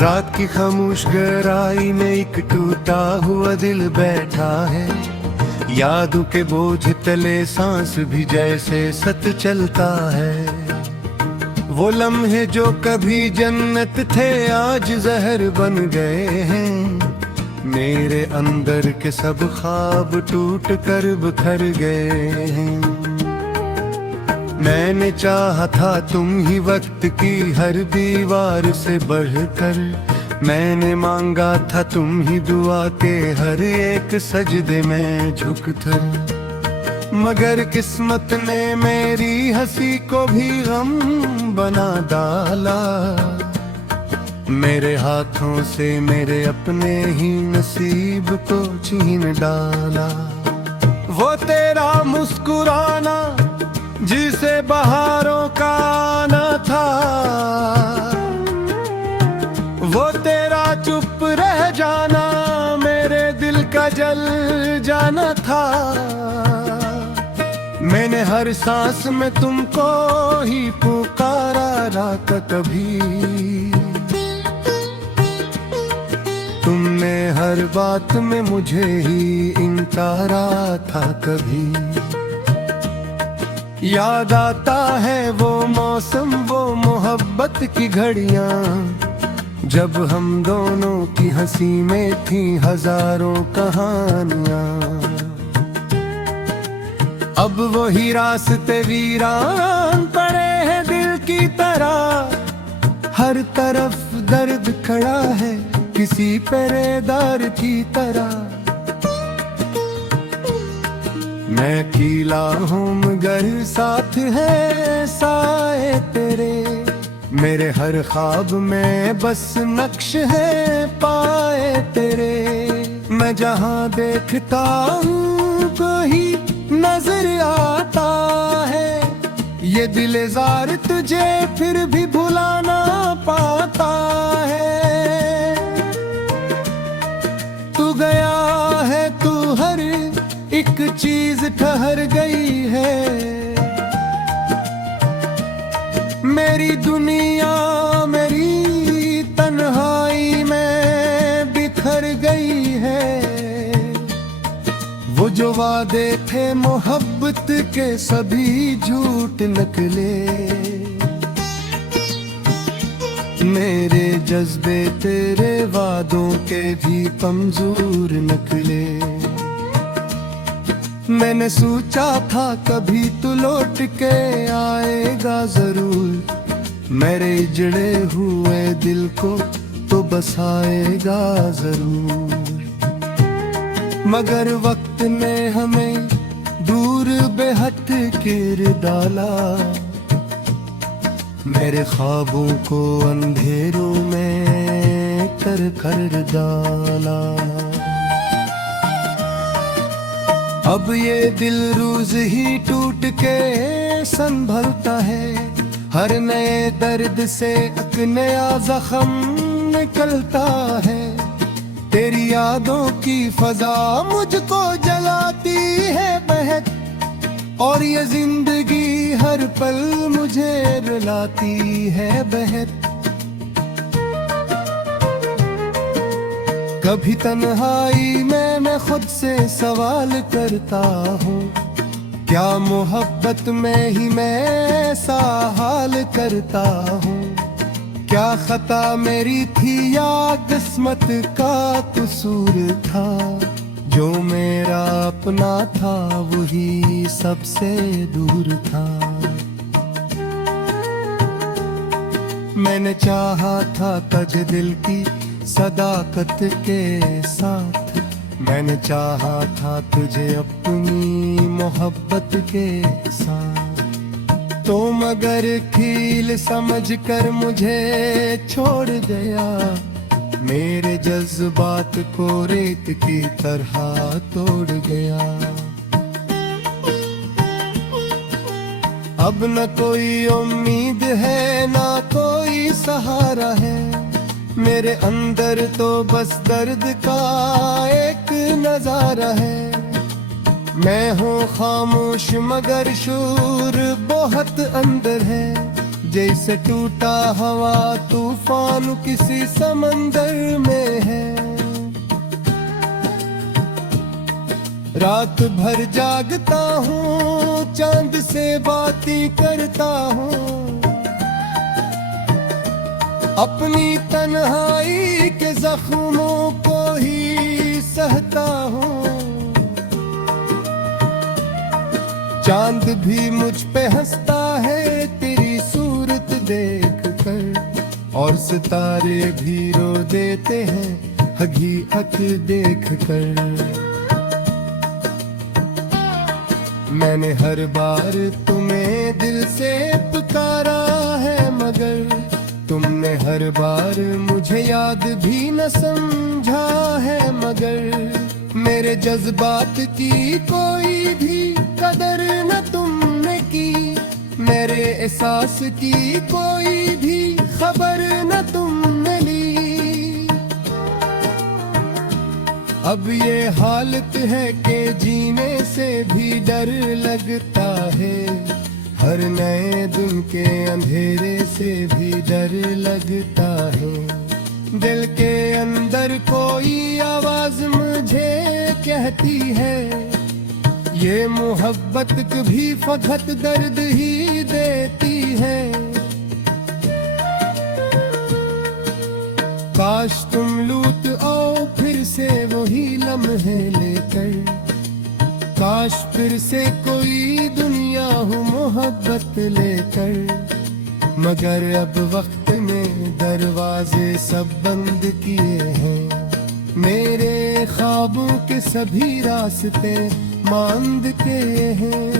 रात की खामोश गहराई में एक टूटा हुआ दिल बैठा है। यादों के बोझ तले सांस भी जैसे सत चलता है। वो लम्हे जो कभी जन्नत थे आज जहर बन गए हैं। मेरे अंदर के सब ख्वाब टूट कर बिखर गए हैं। मैंने चाहा था तुम ही वक्त की हर दीवार से बढ़कर। मैंने मांगा था तुम ही दुआ के हर एक सजदे में झुककर। मगर किस्मत ने मेरी हंसी को भी गम बना डाला। मेरे हाथों से मेरे अपने ही नसीब को छीन डाला। वो तेरा मुस्कुराना जिसे बहारों का आना था, वो तेरा चुप रह जाना मेरे दिल का जल जाना था। मैंने हर सांस में तुमको ही पुकारा रात कभी। तुमने हर बात में मुझे ही इनकारा था कभी। याद आता है वो मौसम, वो मोहब्बत की घड़ियां, जब हम दोनों की हंसी में थी हजारों कहानियां। अब वही रास्ते वीरान पड़े हैं दिल की तरह। हर तरफ दर्द खड़ा है किसी पहरेदार की तरह। मैं अकेला हूँ मगर साथ है साए तेरे। मेरे हर ख्वाब में बस नक्श है पाए तेरे। मैं जहाँ देखता हूँ कोई नजर आता है। ये दिलेजार तुझे फिर भी भुला ना पाता है। तू गया है तू हर एक चीज ठहर गई है। मेरी दुनिया मेरी तन्हाई में बिखर गई है। वो जो वादे थे मोहब्बत के सभी झूठ निकले। मेरे जज्बे तेरे वादों के भी कमजोर निकले। मैंने सोचा था कभी तू लौट के आएगा जरूर। मेरे जड़े हुए दिल को तो बसाएगा जरूर। मगर वक्त ने हमें दूर बेहद गिर डाला। मेरे ख्वाबों को अंधेरों में कर डाला। अब ये दिल रोज ही टूट के संभलता है। हर नए दर्द से एक नया जख्म निकलता है। तेरी यादों की फजा मुझको जलाती है बहक। और ये जिंदगी हर पल मुझे रुलाती है बहक। कभी तन्हाई में मैं खुद से सवाल करता हूँ, क्या मोहब्बत में ही मैं ऐसा हाल करता हूँ। क्या खता मेरी थी या किस्मत का कसूर था। जो मेरा अपना था वही सबसे दूर था। मैंने चाहा था तज दिल की सदाकत के साथ। मैंने चाहा था तुझे अपनी मोहब्बत के साथ। तो मगर खील समझ कर मुझे छोड़ गया। मेरे जज्बात को रेत की तरह तोड़ गया। अब न कोई उम्मीद है ना कोई सहारा है। मेरे अंदर तो बस दर्द का एक नजारा है। मैं हूँ खामोश मगर शूर बहुत अंदर है। जैसे टूटा हवा तूफान किसी समंदर में है। रात भर जागता हूँ, चांद से बातें करता हूँ, अपनी तन्हाई के जख्मों को ही सहता हूँ। चांद भी मुझ पे हंसता है तेरी सूरत देख कर, और सितारे भी रो देते हैं हकीकत देख कर। मैंने हर बार तुम्हें दिल से पुकारा है, मगर तुमने हर बार मुझे याद भी न समझा है। मगर मेरे जज्बात की कोई भी कदर न तुमने की, मेरे एहसास की कोई भी खबर न तुमने ली। अब ये हालत है कि जीने से भी डर लगता है, हर नए दिन के अंधेरे से भी डर लगता है। दिल के अंदर कोई आवाज मुझे कहती है, ये मोहब्बत कभी फकत दर्द ही देती है। काश तुम लूट आओ फिर से वही लम्हे लेकर, काश फिर से कोई दुनिया हो मोहब्बत लेकर। मगर अब वक्त ने दरवाजे सब बंद किए हैं, मेरे ख्वाबों के सभी रास्ते मांद के हैं।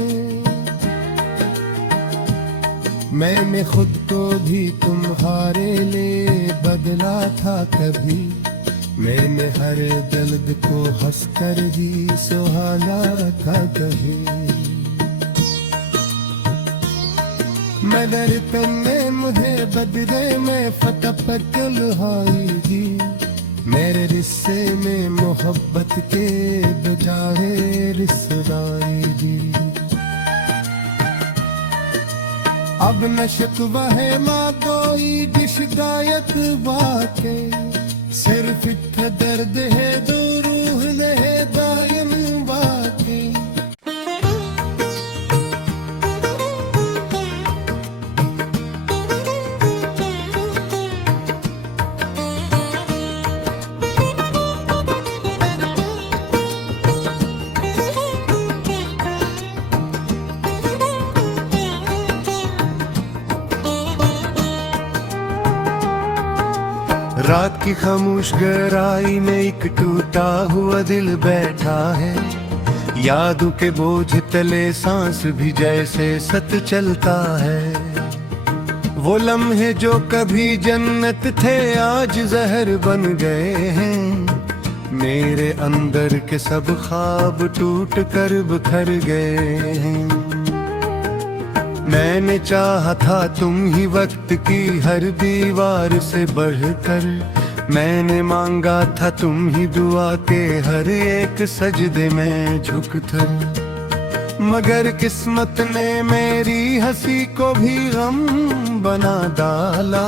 मैंने खुद को भी तुम्हारे लिए बदला था कभी, मैंने हर दर्द को हंसकर ही सुहाना था कभी। मगर तुमने मुझे बदले में फतह पर लुभाई दी, मेरे रिश्ते में मोहब्बत के बजाय रिश्तेदारी दी। अब न शिकवा है माँ कोई शिकायत वाके, सिर्फ इतना दर्द है दो रूह ने दायम बाकी। रात की खामोश गहराई में एक टूटा हुआ दिल बैठा है, यादों के बोझ तले सांस भी जैसे सत चलता है। वो लम्हे जो कभी जन्नत थे आज जहर बन गए हैं, मेरे अंदर के सब ख्वाब टूट कर बिखर गए हैं। मैंने चाहा था तुम ही वक्त की हर दीवार से बढ़कर, मैंने मांगा था तुम ही दुआ के हर एक सजदे में झुककर। मगर किस्मत ने मेरी हंसी को भी गम बना डाला,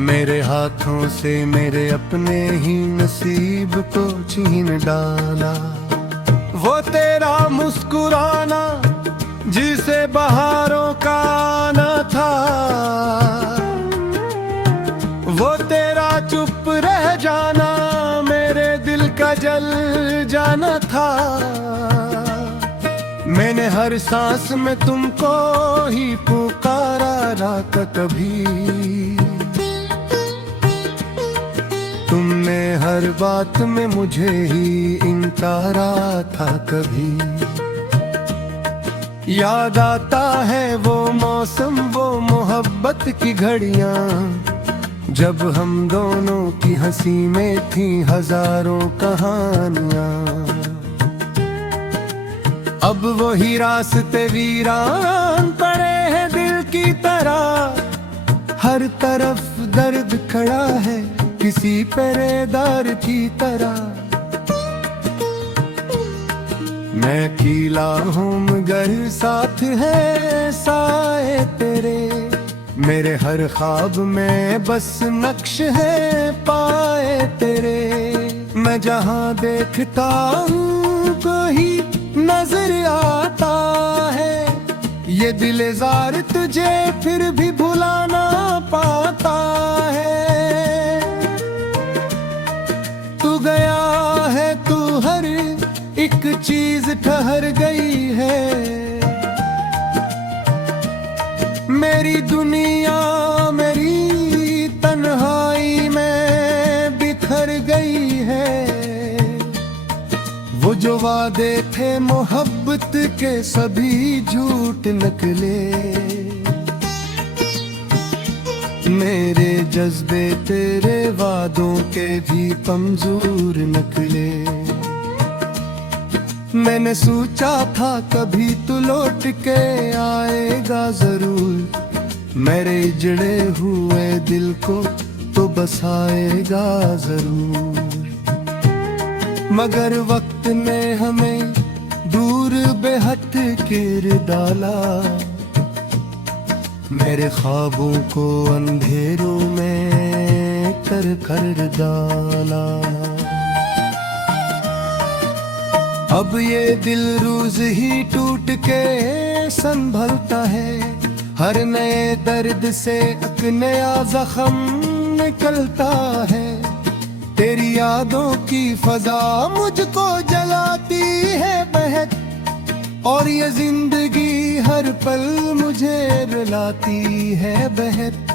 मेरे हाथों से मेरे अपने ही नसीब को छीन डाला। वो तेरा मुस्कुराना जिसे बहारों का आना था, वो तेरा चुप रह जाना मेरे दिल का जल जाना था। मैंने हर सांस में तुमको ही पुकारा रात कभी, तुमने हर बात में मुझे ही इनकारा था कभी। याद आता है वो मौसम वो मोहब्बत की घड़ियां, जब हम दोनों की हंसी में थी हजारों कहानियां। अब वही रास्ते वीरान पड़े हैं दिल की तरह, हर तरफ दर्द खड़ा है किसी पहरेदार की तरह। मैं अकेला हूँ मगर साथ है साए तेरे, मेरे हर ख्वाब में बस नक्श है पाए तेरे। मैं जहाँ देखता हूँ कोई नजर आता है, ये दिलजार तुझे फिर भी भुला ना पाता है। तू गया है तू हर एक चीज ठहर गई है, मेरी दुनिया मेरी तन्हाई में बिखर गई है। वो जो वादे थे मोहब्बत के सभी झूठ निकले, मेरे जज्बे तेरे वादों के भी कमजोर निकले। मैंने सोचा था कभी तू लौट के आएगा जरूर, मेरे जड़े हुए दिल को तो बसाएगा जरूर। मगर वक्त ने हमें दूर बेहद गिर डाला, मेरे ख्वाबों को अंधेरों में कर डाला। अब ये दिल रोज ही टूट के संभलता है, हर नए दर्द से एक नया जख्म निकलता है। तेरी यादों की फजा मुझको जलाती है बेहद, और ये जिंदगी हर पल मुझे रुलाती है बेहद।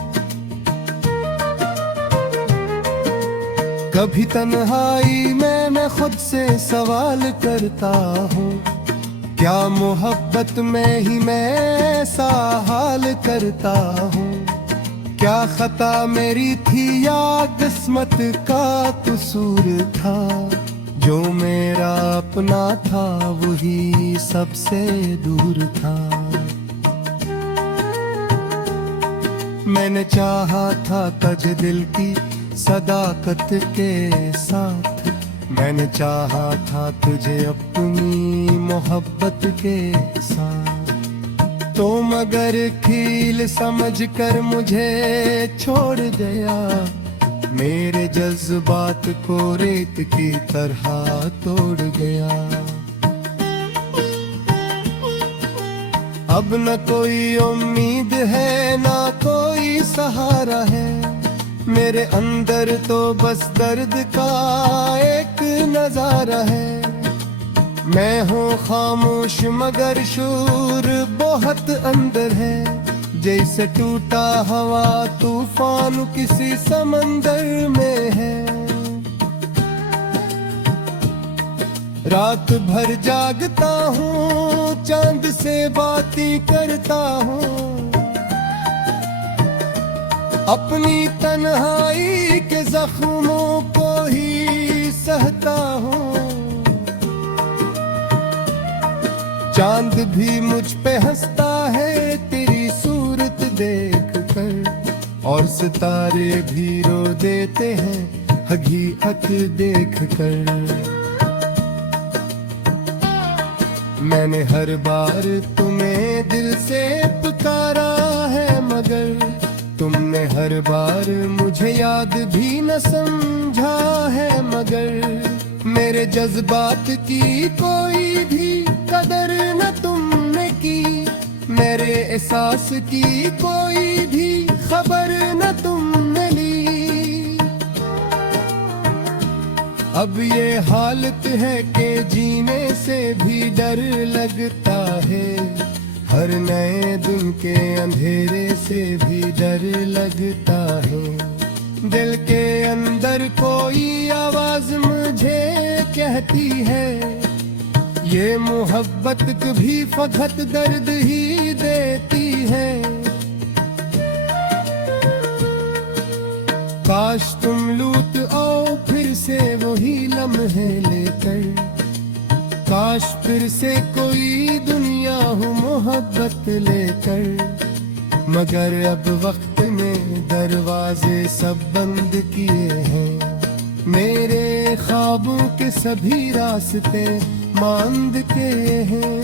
कभी तन्हाई में मैं खुद से सवाल करता हूँ, क्या मोहब्बत में ही मैं ऐसा हाल करता हूँ। क्या खता मेरी थी या किस्मत का कसूर था, जो मेरा अपना था वही सबसे दूर था। मैंने चाहा था तुझे दिल की सदाकत के साथ, मैंने चाहा था तुझे अपनी मोहब्बत के साथ। तो मगर खील समझकर मुझे छोड़ गया, मेरे जज्बात को रेत की तरह तोड़ गया। अब न कोई उम्मीद है ना कोई सहारा है, मेरे अंदर तो बस दर्द का एक नजारा है। मैं हूँ खामोश मगर शूर बहुत अंदर है, जैसे टूटा हवा तूफान किसी समंदर में है। रात भर जागता हूँ चांद से बातें करता हूँ, अपनी तन्हाई के जख्मों को ही सहता हूँ। चांद भी मुझ पे हंसता है तेरी सूरत देख कर, और सितारे भी रो देते हैं हकीकत देख कर। मैंने हर बार तुम्हें दिल से पुकारा है, मगर तुमने हर बार मुझे याद भी न समझा है। मगर मेरे जज्बात की कोई भी कदर न तुमने की, मेरे एहसास की कोई भी खबर न तुमने ली। अब ये हालत है कि जीने से भी डर लगता है, हर नए दिन के अंधेरे से भी डर लगता है। दिल के अंदर कोई आवाज मुझे कहती है, ये मोहब्बत कभी फकत दर्द ही देती है। काश तुम लूट आओ फिर से वही लम्हे लेकर, काश फिर से कोई दुनिया हो मोहब्बत लेकर। मगर अब वक्त ने दरवाजे सब बंद किए हैं, मेरे ख्वाबों के सभी रास्ते मांद के हैं।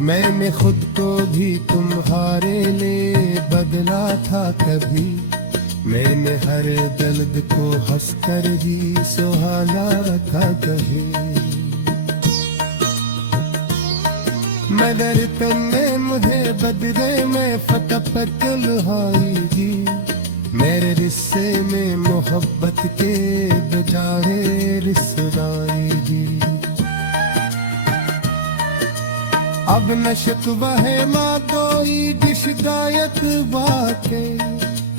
मैंने खुद को भी तुम्हारे लिए बदला था कभी, मैंने हर दर्द को हंसकर ही सुहाना था कभी। मैं तन्ने मुझे बदले में फतह लुहाई दी, मेरे रिश्ते में मोहब्बत के बजाय रिश्तेदारी दी। अब न शिकवा है मादोई दिशदायत बाके,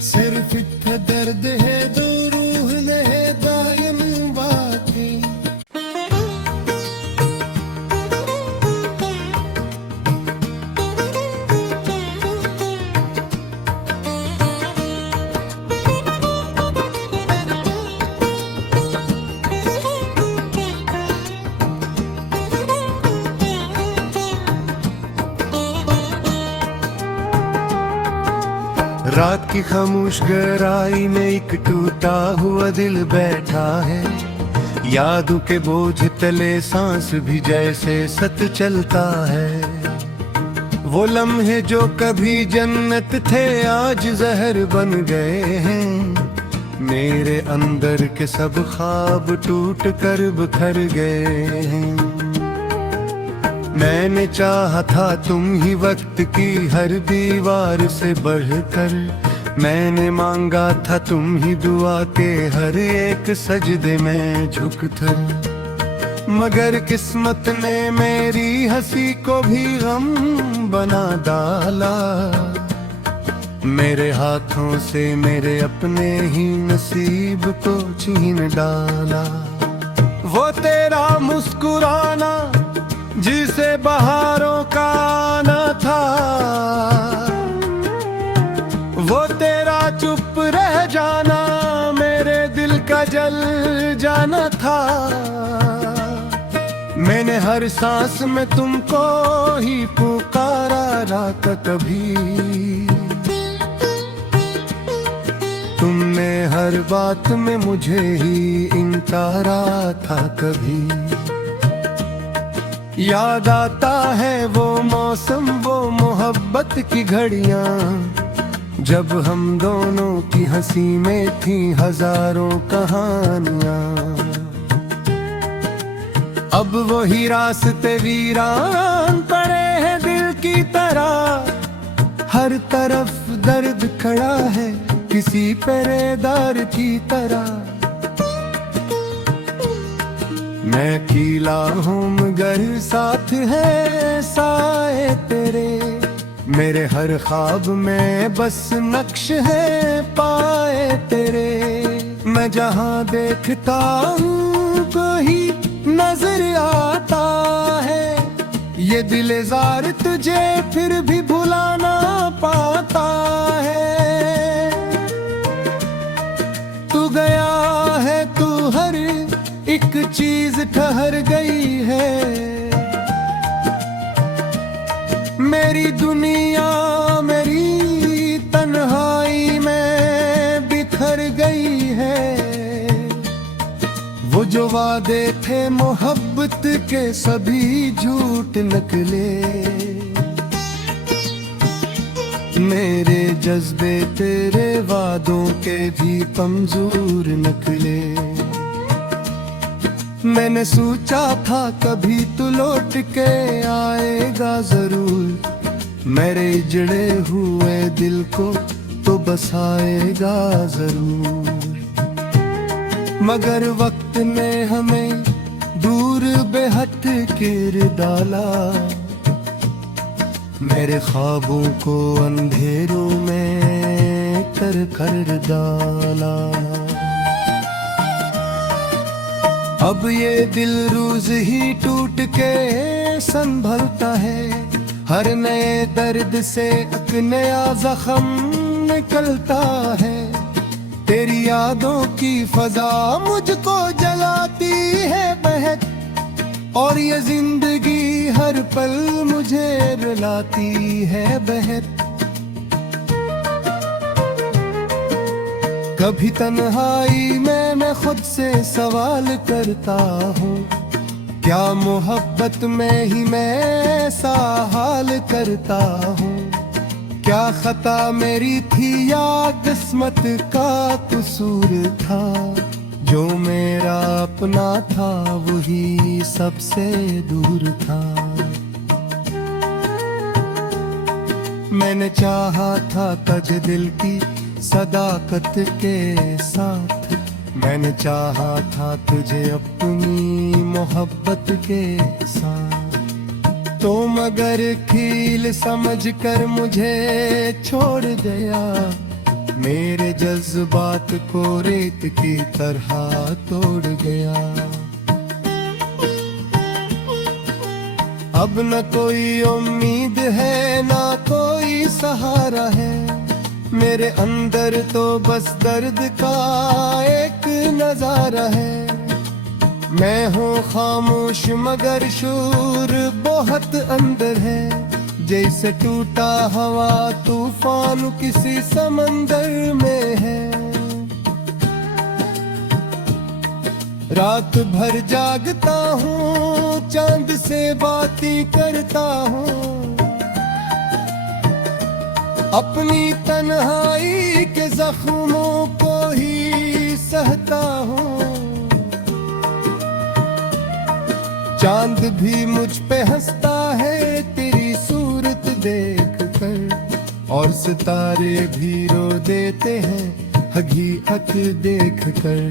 सिर्फ इत्थे दर्द है दो रूह ने दायम बाके। रात की खामोश गहराई में एक टूटा हुआ दिल बैठा है, यादों के बोझ तले सांस भी जैसे सत चलता है। वो लम्हे जो कभी जन्नत थे आज जहर बन गए हैं, मेरे अंदर के सब ख्वाब टूट कर बिखर गए हैं। मैंने चाहा था तुम ही वक्त की हर दीवार से बढ़कर, मैंने मांगा था तुम ही दुआ के हर एक सजदे में झुककर। मगर किस्मत ने मेरी हंसी को भी गम बना डाला, मेरे हाथों से मेरे अपने ही नसीब को छीन डाला। वो तेरा मुस्कुराना जिसे बहारों का आना था, वो तेरा चुप रह जाना मेरे दिल का जल जाना था। मैंने हर सांस में तुमको ही पुकारा रात कभी, तुमने हर बात में मुझे ही इनकारा था कभी। याद आता है वो मौसम, वो मोहब्बत की घड़ियां, जब हम दोनों की हंसी में थी हजारों कहानियां। अब वही रास्ते वीरान पड़े हैं दिल की तरह, हर तरफ दर्द खड़ा है किसी पहरेदार की तरह। मैं अकेला हूँ मगर साथ है साए तेरे, मेरे हर ख्वाब में बस नक्श है पाए तेरे। मैं जहाँ देखता हूँ कोई नजर आता है, ये दिल जार तुझे फिर भी भुला ना पाता है। तू गया है तू हर एक चीज ठहर गई है, मेरी दुनिया मेरी तन्हाई में बिखर गई है। वो जो वादे थे मोहब्बत के सभी झूठ निकले, मेरे जज्बे तेरे वादों के भी कमजोर निकले। मैंने सोचा था कभी तू लौट के आएगा जरूर, मेरे जड़े हुए दिल को तो बसाएगा जरूर। मगर वक्त ने हमें दूर बेहद गिर डाला, मेरे ख्वाबों को अंधेरों में कर डाला। अब ये दिल रोज ही टूट के संभलता है, हर नए दर्द से एक नया जख्म निकलता है। तेरी यादों की फजा मुझको जलाती है बेहद, और ये जिंदगी हर पल मुझे रुलाती है बेहद। कभी तन्हाई में मैं खुद से सवाल करता हूँ, क्या मोहब्बत में ही मैं ऐसा हाल करता हूँ। क्या खता मेरी थी या किस्मत का कसूर था, जो मेरा अपना था वही सबसे दूर था। मैंने चाहा था तज दिल की सदाकत के साथ, मैंने चाहा था तुझे अपनी मोहब्बत के साथ। तो मगर खील समझकर मुझे छोड़ गया, मेरे जज्बात को रेत की तरह तोड़ गया। अब न कोई उम्मीद है ना कोई सहारा है, मेरे अंदर तो बस दर्द का एक नजारा है। मैं हूँ खामोश मगर शूर बहुत अंदर है, जैसे टूटा हवा तूफान किसी समंदर में है। रात भर जागता हूँ, चांद से बातें करता हूँ, अपनी तन्हाई के जख्मों को ही सहता हूँ। चांद भी मुझ पे हंसता है तेरी सूरत देख कर, और सितारे भी रो देते हैं हकीकत देख कर।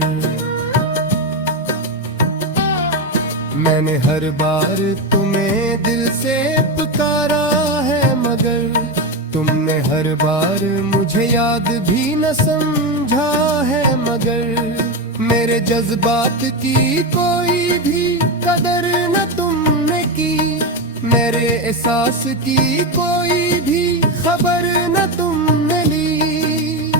मैंने हर बार तुम्हें दिल से पुकारा है, मगर तुमने हर बार मुझे याद भी न समझा है। मगर मेरे जज्बात की कोई भी कदर न तुमने की, मेरे एहसास की कोई भी खबर न तुमने ली।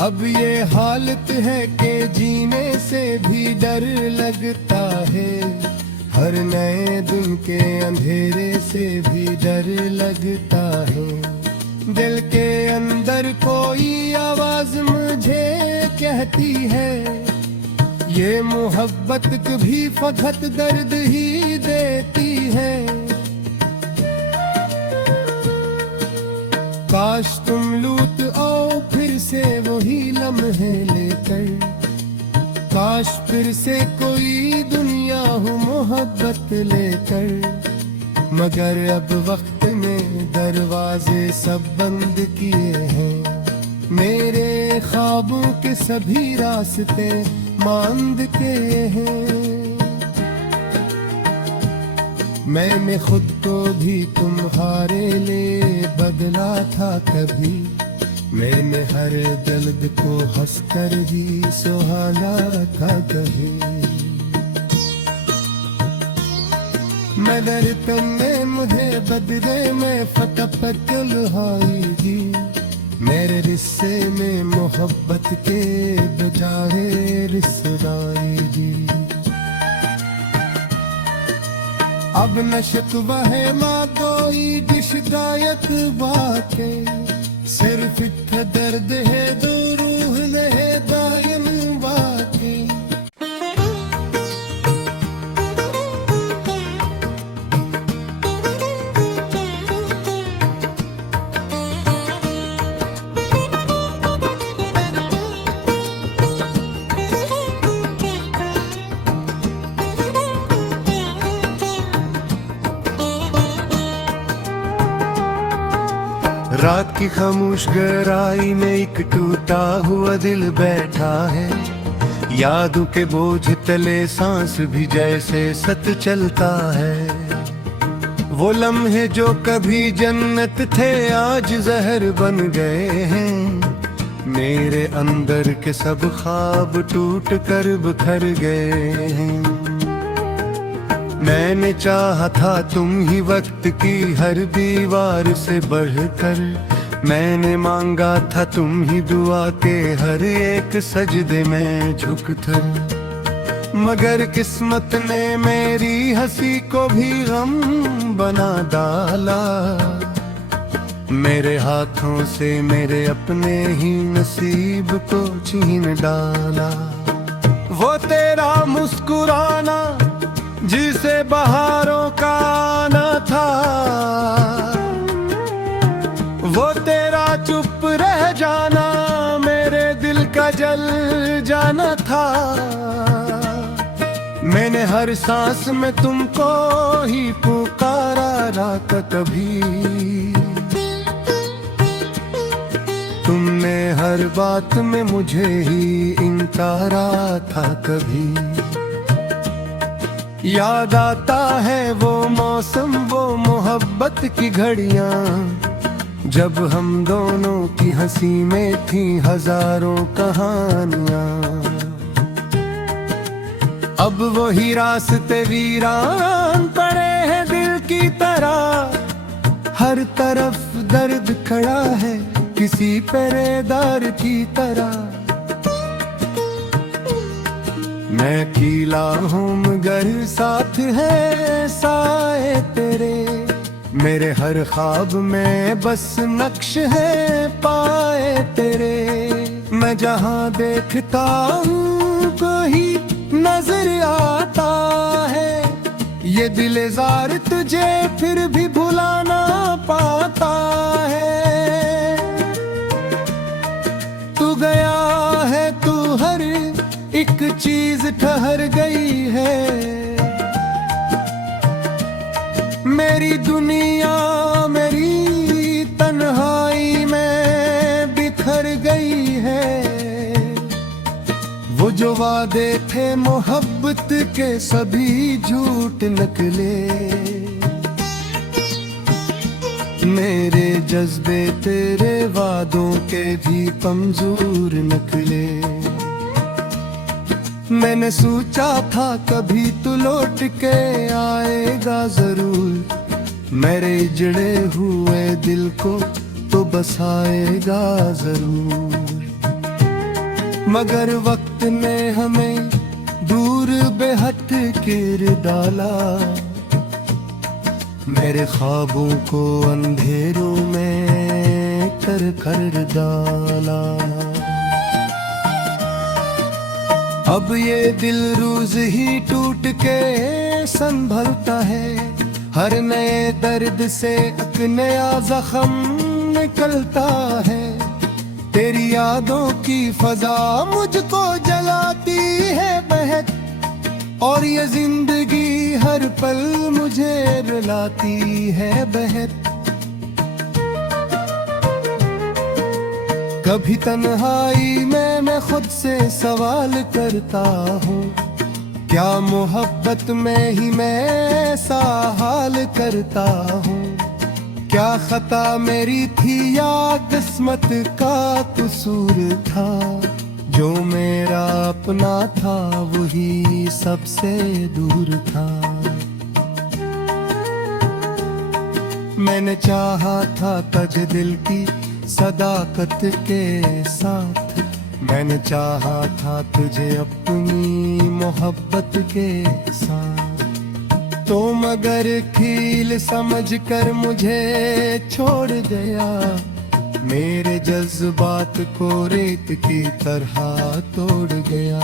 अब ये हालत है कि जीने से भी डर लगता है, हर नए दिन के अंधेरे से भी डर लगता है। दिल के अंदर कोई आवाज मुझे कहती है, ये मोहब्बत कभी फकत दर्द ही देती है। काश तुम लूट आओ फिर से वही लम्हे लेकर, काश फिर से कोई दुनिया हो मोहब्बत लेकर। मगर अब वक्त ने दरवाजे सब बंद किए हैं, मेरे ख्वाबों के सभी रास्ते मांद के हैं। मैंने खुद को भी तुम्हारे लिए बदला था कभी, मैंने हर दर्द को हंसकर ही सुहाना था कभी। मगर तुमने मुझे बदले में फकत लुहाई दी, मेरे रिश्ते में मोहब्बत के बजाय रिश्तेदारी दी। अब न शिकवा है माँ कोई शिकायत बातें, सिर्फ इतना दर्द है दो रूह है दायम बातें। रात की खामोश गहराई में एक टूटा हुआ दिल बैठा है, यादों के बोझ तले सांस भी जैसे सत चलता है। वो लम्हे जो कभी जन्नत थे आज जहर बन गए हैं, मेरे अंदर के सब ख्वाब टूट कर बिखर गए हैं। मैंने चाहा था तुम ही वक्त की हर दीवार से बढ़कर, मैंने मांगा था तुम ही दुआ के हर एक सजदे में झुककर। मगर किस्मत ने मेरी हंसी को भी गम बना डाला, मेरे हाथों से मेरे अपने ही नसीब को छीन डाला। वो तेरा मुस्कुराना जिसे बहारों का आना था, वो तेरा चुप रह जाना मेरे दिल का जल जाना था। मैंने हर सांस में तुमको ही पुकारा, रात कभी तुमने हर बात में मुझे ही इनकारा था कभी। याद आता है वो मौसम, वो मोहब्बत की घड़ियां, जब हम दोनों की हंसी में थी हजारों कहानियां। अब वही रास्ते वीरान पड़े हैं दिल की तरह, हर तरफ दर्द खड़ा है किसी पहरेदार की तरह। मैं अकेला हूँ मगर साथ है साए तेरे, मेरे हर ख्वाब में बस नक्श है पाए तेरे। मैं जहाँ देखता हूँ कोई नजर आता है, ये दिलजार तुझे फिर भी भुला ना पाता है। तू गया है, तू हर एक चीज ठहर गई है, मेरी दुनिया मेरी तन्हाई में बिखर गई है। वो जो वादे थे मोहब्बत के सभी झूठ निकले, मेरे जज्बे तेरे वादों के भी कमजोर निकले। मैंने सोचा था कभी तू लौट के आएगा जरूर, मेरे जड़े हुए दिल को तो बसाएगा जरूर। मगर वक्त ने हमें दूर बेहद गिर डाला, मेरे ख्वाबों को अंधेरों में कर डाला। अब ये दिल रोज ही टूट के संभलता है, हर नए दर्द से एक नया जख्म निकलता है। तेरी यादों की फजा मुझको जलाती है बेहद, और ये जिंदगी हर पल मुझे रुलाती है बेहद। कभी तन्हाई में मैं खुद से सवाल करता हूँ, क्या मोहब्बत में ही मैं ऐसा हाल करता हूँ। क्या खता मेरी थी या किस्मत का कसूर था, जो मेरा अपना था वही सबसे दूर था। मैंने चाहा था तज दिल की सदाकत के साथ, मैंने चाहा था तुझे अपनी मोहब्बत के साथ। तो मगर खील समझ कर मुझे छोड़ गया, मेरे जज्बात को रेत की तरह तोड़ गया।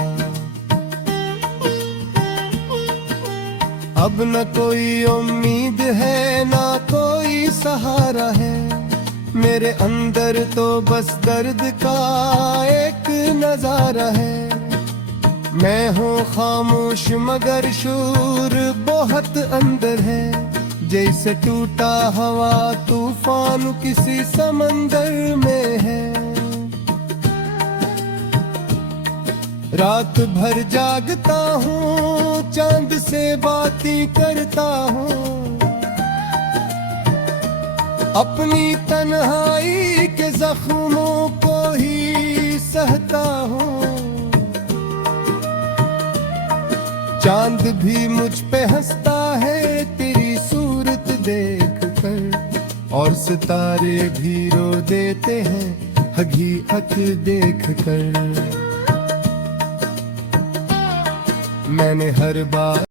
अब न कोई उम्मीद है ना कोई सहारा है, मेरे अंदर तो बस दर्द का एक नजारा है। मैं हूँ खामोश मगर शूर बहुत अंदर है, जैसे टूटा हवा तूफान किसी समंदर में है। रात भर जागता हूँ, चांद से बातें करता हूँ, अपनी तन्हाई के जख्मों को ही सहता हूँ। चांद भी मुझ पे हंसता है तेरी सूरत देख कर, और सितारे भी रो देते हैं हकीकत देख कर। मैंने हर बार